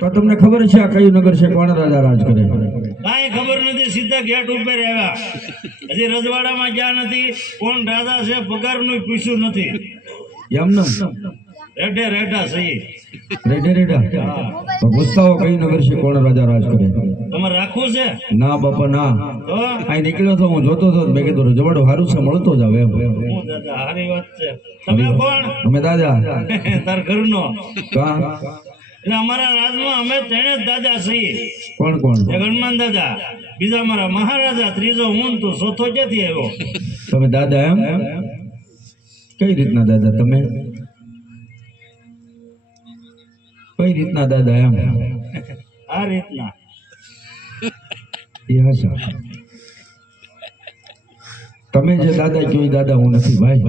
તો તમને ખબર છે આ કયું નગર છે, કોણ રાજા રાજ કરે? કાંઈ ખબર નથી, સીધા ગેટ ઉપર આવ્યા. હજી રજવાડામાં ગયા નથી, કોણ રાજા છે પગારનું પૂછ્યું નથી. એમને રેઢે રેઢા સહી. રેડે રેડા તો પૂછતા હો કયું નગર છે, કોણ રાજા રાજ કરે? તમારે રાખવું છે? ના બાપા ના, તો અહીં નીકળ્યો તો હું જોતો હતો, મેં કીધું રજવાડો સારું છે, મળતો જ આવે એમ. હું દાદા સારી વાત છે. તમે કોણ? અમે દાદા. તાર ઘરનો? કા એટલે અમારા રાજમાં અમે ત્રણે જ દાદા છીએ. કોણ કોણ? એક હનુમાન દાદા, બીજા મારા મહારાજા, ત્રીજો હું, તું ચોથો ક્યાંથી આવ્યો? તમે દાદા એમ? કઈ રીતના દાદા તમે? કઈ રીતના દાદા એમ? આ રીતના. એ હસા તમે જે દાદા કહો એ દાદા હું નથી ભાઈ.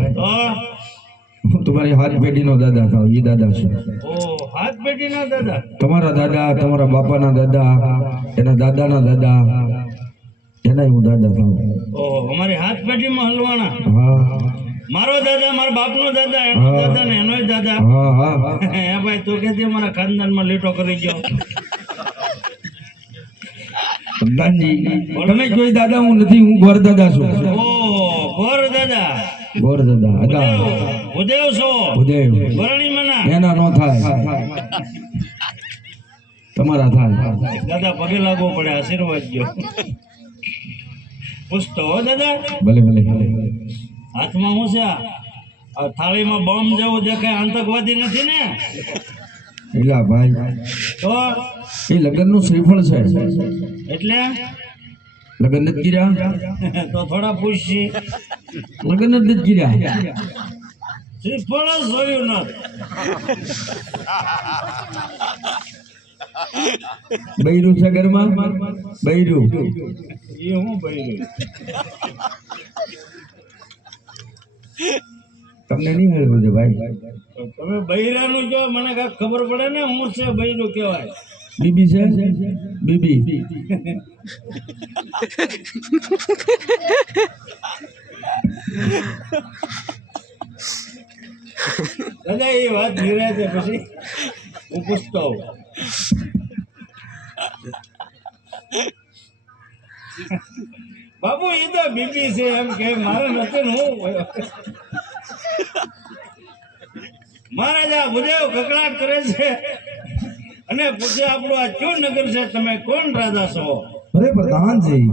તો હું તમારી હાથ પેઢીનો દાદા થાવ, એ દાદા છું. ઓ હાથ પેટીના દાદા? તમારા દાદા, તમારા બાપાના દાદા, એના દાદાના દાદા, એના હું દાદા થાવ. ઓહો, અમારી હાથ પેટીમાં હલવાના. હા મારો દાદા, મારા બાપનો દાદા, એનો દાદા ને એનોય દાદા. હા હા હે ભાઈ, તું કે મારા ખાનદાનમાં લીટો કરી ગયો. પ્રધાનજી તમે કોઈ દાદા હું નથી, હું ગોર દાદા છું. ઓ ગોર દાદા? ગોર દાદા અદા ભૂદેવ છો? ભૂદેવ વરણી મના? એના નો થાય, તમારા થાય. દાદા પગે લાગવો પડે, આશીર્વાદ દો. પૂછતો હો દાદા. ભલે ભલે ભલે. હાથમાં શું છે? આ થાળીમાં બોમ્બ જેવું દેખાય, આતંકવાદી નથી ને? એલા ભાઈ તો એ લગ્ન નું શ્રીફળ છે. એટલે લગ્ન નથી કર્યા? તો થોડા પૂછશી. લગ્ન જ નથી કર્યા. શ્રીફળ જ જોયું નથી. બૈરું છે ઘરમાં? બૈરું એ હું બૈરું? તમને નહીં મળ્યું છે ભાઈ. તમે બૈરાનું જો, મને કાંઈક ખબર પડે ને હું છે બૈરું કહેવાય. બીબી છે? બીબી દાદા એ વાત નિરાય છે, પછી હું પૂછતો હોઉં. બાપુ એ તો બીબી છે એમ કે મારે નથી ને હું મહારાજા ભૂદેવ કકડાટ કરે છે અને પૂછે આપણું આ કયું નગર છે, તમે કોણ રાજા છો? અરે પ્રધાનજી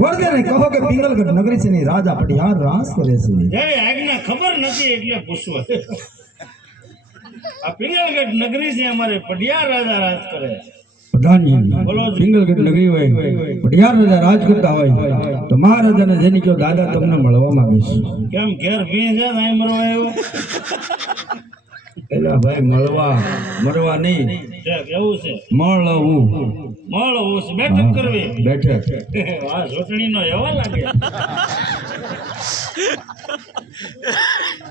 ગોરદેને કહો કે પિંગલગઢ નગરી છે ની રાજા પટિયાર રાજ કરે છે. જયારે આજ્ઞા ખબર નથી એટલે પૂછવું. આ પિંગલગઢ નગરી છે, અમારે પટિયાર રાજા રાજ કરે. પ્રધાનજી બોલો. પિંગલગઢ નગરી હોય, પટિયાર રાજા રાજ કરતા હોય તો મહારાજાને જેની કહો દાદા તમને મળવા માંગે છે. કેમ ઘેર ભીં છે અહીં મરવા આવ્યો? એલા ભાઈ મળવા મરવા નહીં, કેવું છે? મળવું. મળવું છે, બેઠક કરવી. બેઠક આ ચૂંટણીનો એવા લાગે.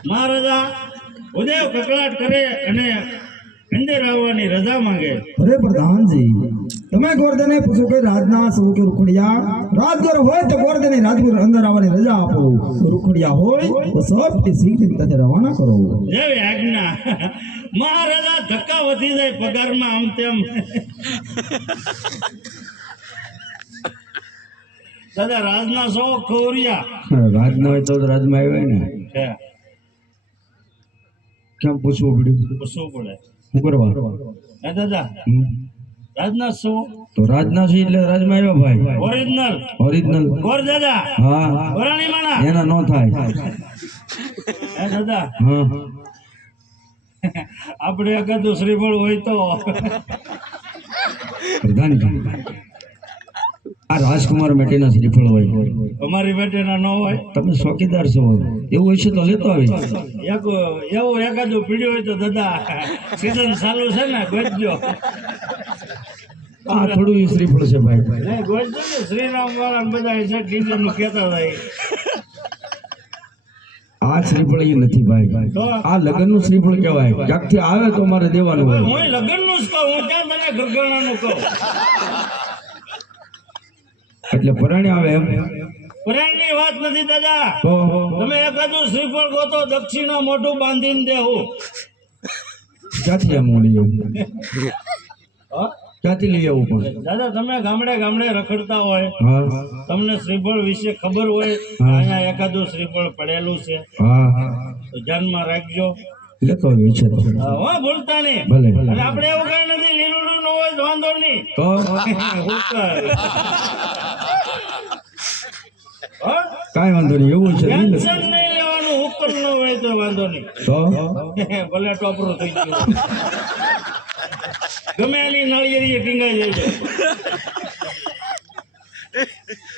મહારાજા ઉદય કકળાટ કરે અને અંદર આવવાની રજા માંગે. અરે પ્રધાનજી તમે ગોરધને પૂછો કે રાજના સૌ કે રૂખડિયા રાજગોર હોય તો ગોરધને રાજગોર અંદર આવવાની રજા આપો, રૂખડિયા હોય તો સૌથી સીધી તને રવાના કરો. જેવી આજ્ઞા. મહારાજા ધક્કા વધી જાય પગારમાં આમ તેમ. દાદા રાજના સૌ ખોરિયા રાજના હોય તો રાજમાં આવ્યા ને, છે. કેમ પૂછવું પડ્યું? પૂછવું પડે. શું કરવા? હે દાદા રાજના સૌ તો રાજના છે એટલે રાજમાં આવ્યા ભાઈ. Original original. ગોર દાદા હા વરાણી માણા એના નો થાય. હે દાદા હા આપણે એકાદું શ્રીફળ હોય તો. પ્રધાનજી આ રાજકુમાર મેટીના શ્રીફળ હોય, અમારી બેટેના ન હોય. તમે ચોકીદાર છો, એવું હશે તો લેતો આવી. એવું એકાદું પીડ્યું હોય તો દાદા સીઝન ચાલુ છે ને ગોજજો. આ થોડું ઈ શ્રીફળ છે ભાઈ. નહીં ગોજજો ને, શ્રીરામ વાળા બધા છે ડીજે નું કહેતા થાય. આ શ્રીફળ એ નથી ભાઈ, તો આ લગ્ન નું શ્રીફળ કહેવાય. ક્યાંકથી આવે તો મારે દેવાનું હોય. હું લગ્ન નું જ કહું, હું ક્યાં તને ઘરઘરાણા નું કહું. એટલે પરાણે આવે એમ. પરાણની વાત નથી દાદા. તો તમે એકાદું શ્રીફળ ગોતો, દક્ષિણા મોઢું બાંધીને દેવું. ક્યાંથી એમ મળી એવું? હા? ક્યાંથી લઈ આવવું પણ દાદા તમે ગામડે ગામડે રખડતા હોય, હા તમને શ્રીફળ વિશે ખબર હોય, હા. અહીંયા એકાદું શ્રીફળ પડેલું છે હા તો ધ્યાનમાં રાખજો. લેતો હોય છે તો હા, હો, ભૂલતા નહીં. ભલે અને આપણે એવું કઈ નથી, લીલું ન હોય તો વાંધો નહીં. તો ભૂલતા. હો? કાંઈ વાંધો નહીં એવું છે નહીં ને? ટેન્શન નહીં લેવાનું, ઉપર ન હોય તો વાંધો નહીં. તો ભલે ટોપરું થઈ ગયું, ગમે એની નળિયેરી ટીંગાઈ જાય છે.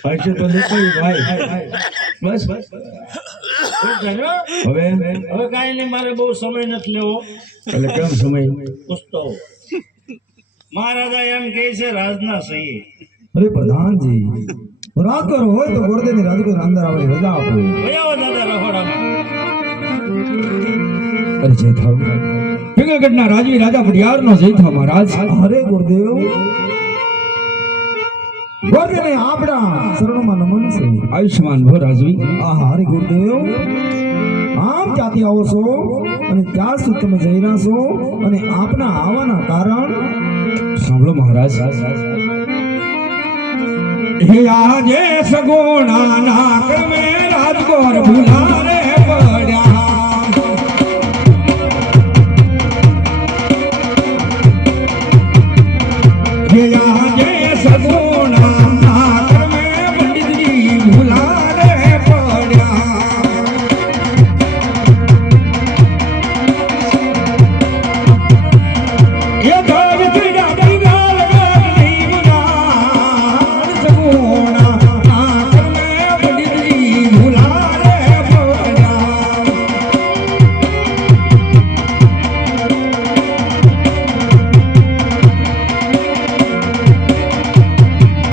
હશે તો લેતો ભાઈ બસ હવે હવે કાંઈ નહીં, મારે બહુ સમય નથી લેવો. એટલે કેમ સમય પૂછતો હોઉં. મહારાજા એમ કહે છે રાજના સહી. અરે પ્રધાનજી રાજગર હોય તો ગોરદેની રાજગર અંદર આવવાની રજા આપો. વયાવો દાદા રખોડામાં. અરે જય થાવ જુનાગઢના રાજવી રાજા પડિયારનો જય થાવ મહારાજ. અરે ગુરુદેવ ગોરદેને આપણા શરણોમાં નમન છે. આયુષ્માન ભવ રાજવી. આહા અરે ગુરુદેવ આમ ક્યાંથી આવો છો અને ક્યાં સુધી તમે જઈ રહ્યા છો અને આપના આવવાના કારણ સાંભળો મહારાજ. હે આજે સગુણાના ક્રમે રાજગોર ભુલારે પડ્યા. હે આજે સગુણાના ક્રમે પંડિતજી ભુલારે પડ્યા. એ ધર પીડા પીડા લગાડી મુના સગુણા આ ક્રમે પંડિતજી ભુલારે પડ્યા.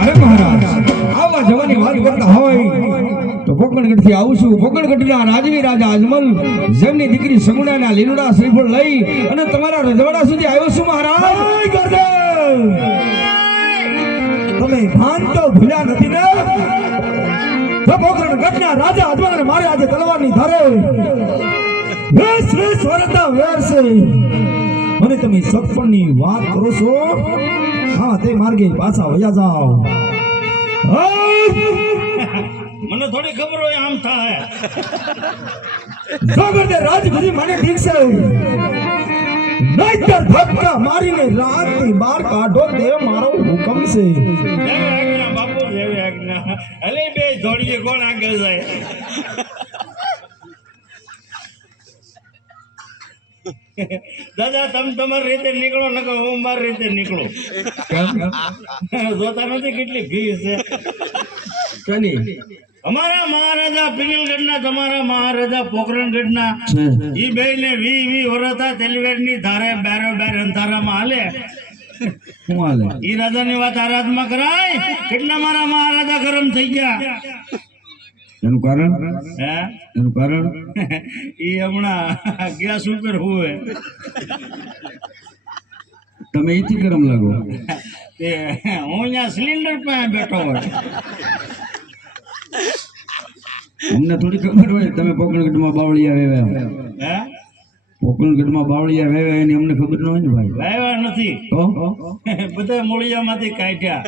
અરે મહારાજ આવા જવાની વાત કરતા હોય તો પોકણગઢ થી આવું છું. પોકણગઢના રાજવી રાજા અજમલ જેમની દીકરી સગુણાના લીલુડા શ્રીફળ લઈ અને તમારા રજવાડા સુધી આવ્યો છું મહારાજ. તમે ભાન તો ભૂલ્યા નથી ને? પોકણગઢના રાજા અજમલ મારે આજે તલવારની ધારે 20 વર્ષના વેર છે મને તમે સગપણની વાત કરો છો. હા તે માર્ગે પાછા વયા જાઓ. મને થોડી ખબર હોય આમ થાય. જોગરદે રાજગુરી મને ઠીક છે નહીતર ધક્કા મારીને રાતની બહાર કાઢો તે મારો હુકમ છે. જેવી આજ્ઞા બાપુ, જેવી આજ્ઞા. અલે બે દોડીએ કોણ આગળ જાય. દાદા તમે તમારી રીતે નીકળો, નકર હું મારી રીતે નીકળું. જોતા નથી કેટલી ભીડ છે. અમારા મહારાજા પિંગલગઢના, તમારા મહારાજા પોખરણગઢના, ઈ બે ને 20 વર્ષ તેલવેરની ધારે બેરો બેર અંધારામાં હાલે. શું હાલે? ઈ રાજાની વાત આ રાજમાં કરાય. કેટલા મારા મહારાજા ગરમ થઈ ગયા. એનું કારણ હે? એનું કારણ ઈ હમણાં ગેસ ઉપર હોય તમે એથી ગરમ લાગો. તે હું અહીંયા સિલિન્ડર પાસે બેઠો હોય. અમને થોડી ખબર હોય તમે પોકણગઢમાં બાવળિયા વેવ્યા. હે? પોકણગઢમાં બાવળિયા વેવ્યા એની અમને ખબર ન હોય ને ભાઈ. લાવ્યા નથી, તો બધા મૂળિયામાંથી કાઢ્યા.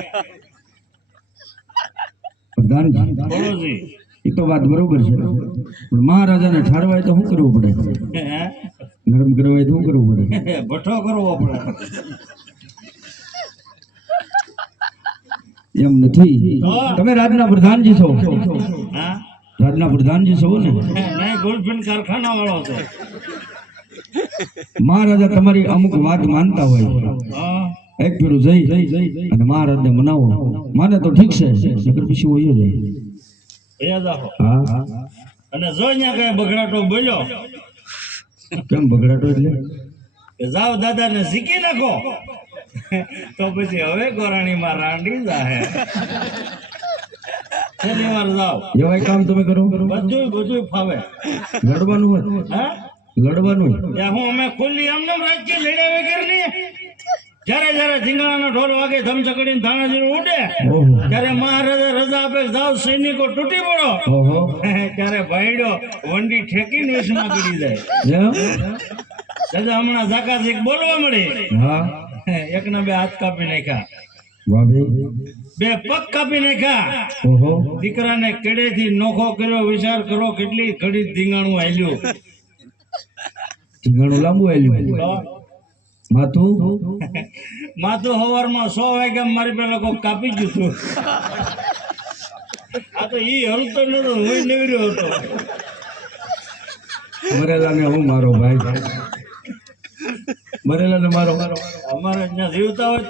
પ્રધાનજી બોલોજી. એ તો વાત બરોબર છે પણ મહારાજાને ઠારવા હોય તો શું કરવું પડે? હે? નરમ કરવા હોય તો શું કરવું પડે? ભઠ્ઠો કરવો પડે. એમ નથી. તમે રાજના પ્રધાનજી છો. હા? રાજના પ્રધાનજી છો ને? નહીં, ગોલ્ડફિન કારખાના વાળો છે. મહારાજા તમારી અમુક વાત માનતા હોય હા. એક ફેરું જઈ અને મહારાજને મનાવો. માને તો ઠીક છે નકર પછી હોય જાય. ભૈયા જાઓ. હા અને જો અહીંયા કઈ બગડાટો બોલ્યો કેમ બગડાટો એટલે? કે જાઓ દાદાને શીખી નાખો તો પછી હવે ગોરાણીમાં રાંડી જાહે. શનિવાર જાઓ. એવા કામ તમે કરો? બધું ફાવે. લડવાનું હોય? હા? લડવાનું હોય? ત્યાં હું અમે ખુલ્લી એમને રાજ્ય લડ્યા વગર નહીં. જ્યારે ધીંગાણાનો ઢોલ વાગે ધમચકડીને ધાણાજીરું ઉડે ઓહો ત્યારે મહારાજા રજા આપે, જાઓ સૈનિકો તૂટી પડો. ઓહો ત્યારે ભાઈડો વંડી ઠેકીને વેશમાં પડી જાય. યા? દાદા હમણાં ઝાકાઝીક બોલવા મળી. હા એકના બે હાથ કાપી નાખ્યા, વાહ ભાઈ બે પગ કાપી નાખ્યા. ઓહો દીકરાને કેડેથી નોખો કર્યો. વિચાર કરો કેટલી ઘડી ધીંગાણું હાલ્યું. ઘણું લાંબુ આલ્યું માથું માથું સવારમાં 100 વાગ્યા મારી પેલા કોક કાપી ગયું હતું. આ તો ઈ હલતો નતો, હું નીવડ્યો હતો. મરેલાને હું મારો ભાઈ, મરેલાને મારો અમારે જ્યાં જીવતા હોય